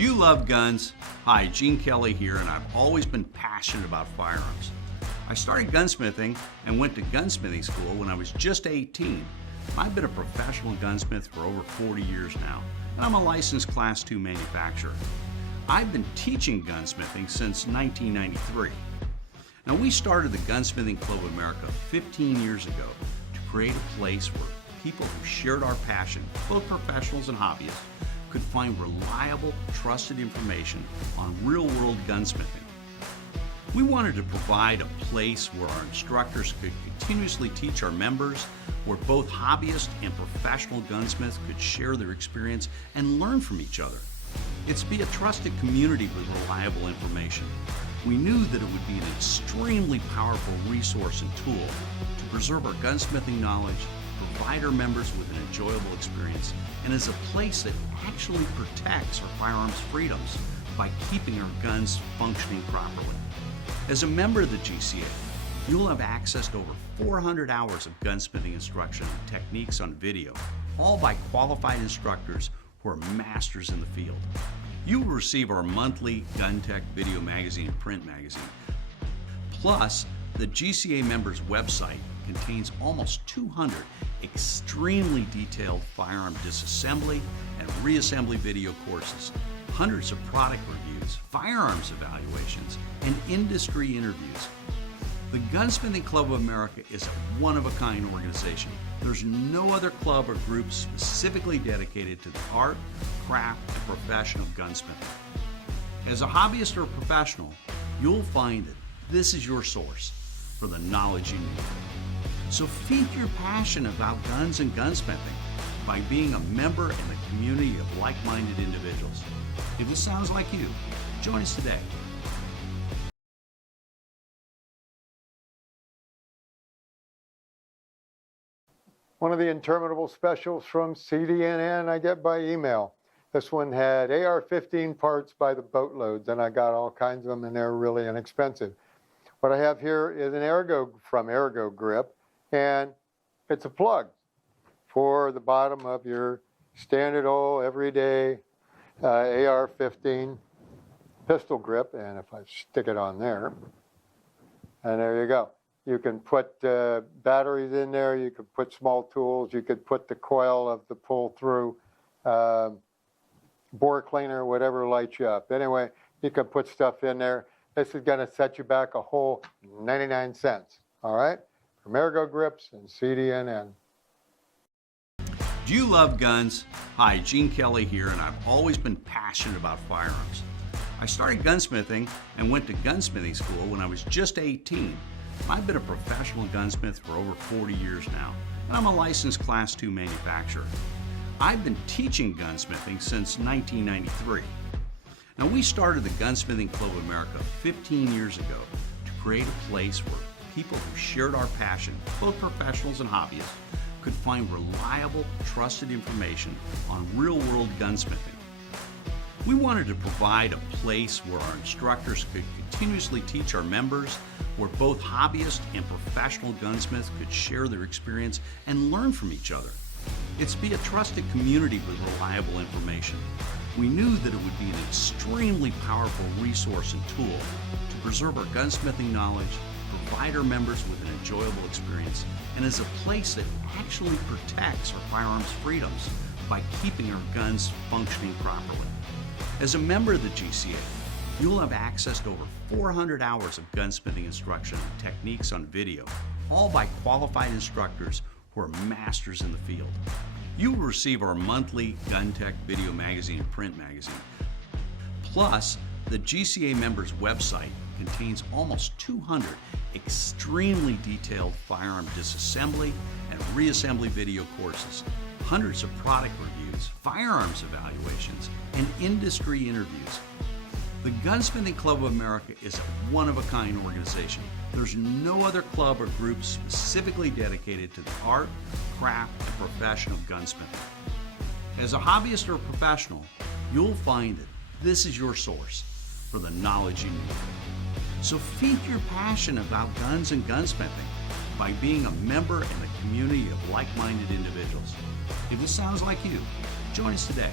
Do you love guns? Hi, Gene Kelly here, and I've always been passionate about firearms. I started gunsmithing and went to gunsmithing school when I was just 18. I've been a professional gunsmith for over 40 years now, and I'm a licensed Class II manufacturer. I've been teaching gunsmithing since 1993. Now, we started the Gunsmithing Club of America 15 years ago to create a place where people who shared our passion, both professionals and hobbyists, could find reliable, trusted information on real-world gunsmithing. We wanted to provide a place where our instructors could continuously teach our members, where both hobbyists and professional gunsmiths could share their experience and learn from each other. It's to be a trusted community with reliable information. We knew that it would be an extremely powerful resource and tool to preserve our gunsmithing knowledge, provide our members with an enjoyable experience, and as a place that actually protects our firearms freedoms by keeping our guns functioning properly. As a member of the GCA, you'll have access to over 400 hours of gunsmithing instruction and techniques on video, all by qualified instructors who are masters in the field. You will receive our monthly Gun Tech video magazine and print magazine. Plus, the GCA members' website contains almost 200 extremely detailed firearm disassembly and reassembly video courses, hundreds of product reviews, firearms evaluations, and industry interviews. The Gunsmithing Club of America is a one-of-a-kind organization. There's no other club or group specifically dedicated to the art, craft, and profession of gunsmithing. As a hobbyist or a professional, you'll find that this is your source for the knowledge you need. So feed your passion about guns and gunsmithing by being a member in a community of like-minded individuals. If this sounds like you, join us today. One of the interminable specials from CDNN I get by email. This one had AR-15 parts by the boatloads, and I got all kinds of them, and they're really inexpensive. What I have here is an Ergo grip, and it's a plug for the bottom of your standard old everyday AR-15 pistol grip. And if I stick it on there, and there you go. You can put batteries in there, you could put small tools, you could put the coil of the pull-through bore cleaner, whatever lights you up. Anyway, you can put stuff in there. This is going to set you back a whole 99 cents, all right? From Ergo Grips and CDNN. Do you love guns? Hi, Gene Kelly here, and I've always been passionate about firearms. I started gunsmithing and went to gunsmithing school when I was just 18. I've been a professional gunsmith for over 40 years now, and I'm a licensed Class II manufacturer. I've been teaching gunsmithing since 1993. Now, we started the Gunsmithing Club of America 15 years ago to create a place where people who shared our passion, both professionals and hobbyists, could find reliable, trusted information on real-world gunsmithing. We wanted to provide a place where our instructors could continuously teach our members, where both hobbyists and professional gunsmiths could share their experience and learn from each other. It's to be a trusted community with reliable information. We knew that it would be an extremely powerful resource and tool to preserve our gunsmithing knowledge, provide our members with an enjoyable experience, and as a place that actually protects our firearms freedoms by keeping our guns functioning properly. As a member of the GCA, you'll have access to over 400 hours of gunsmithing instruction and techniques on video, all by qualified instructors who are masters in the field. You will receive our monthly Gun Tech video magazine and print magazine. Plus, the GCA members' website contains almost 200 extremely detailed firearm disassembly and reassembly video courses, hundreds of product reviews, firearms evaluations, and industry interviews. The Gunsmithing Club of America is a one-of-a-kind organization. There's no other club or group specifically dedicated to the art, craft, and profession of gunsmithing. As a hobbyist or a professional, you'll find that this is your source for the knowledge you need. So feed your passion about guns and gunsmithing by being a member in a community of like-minded individuals. If this sounds like you, join us today.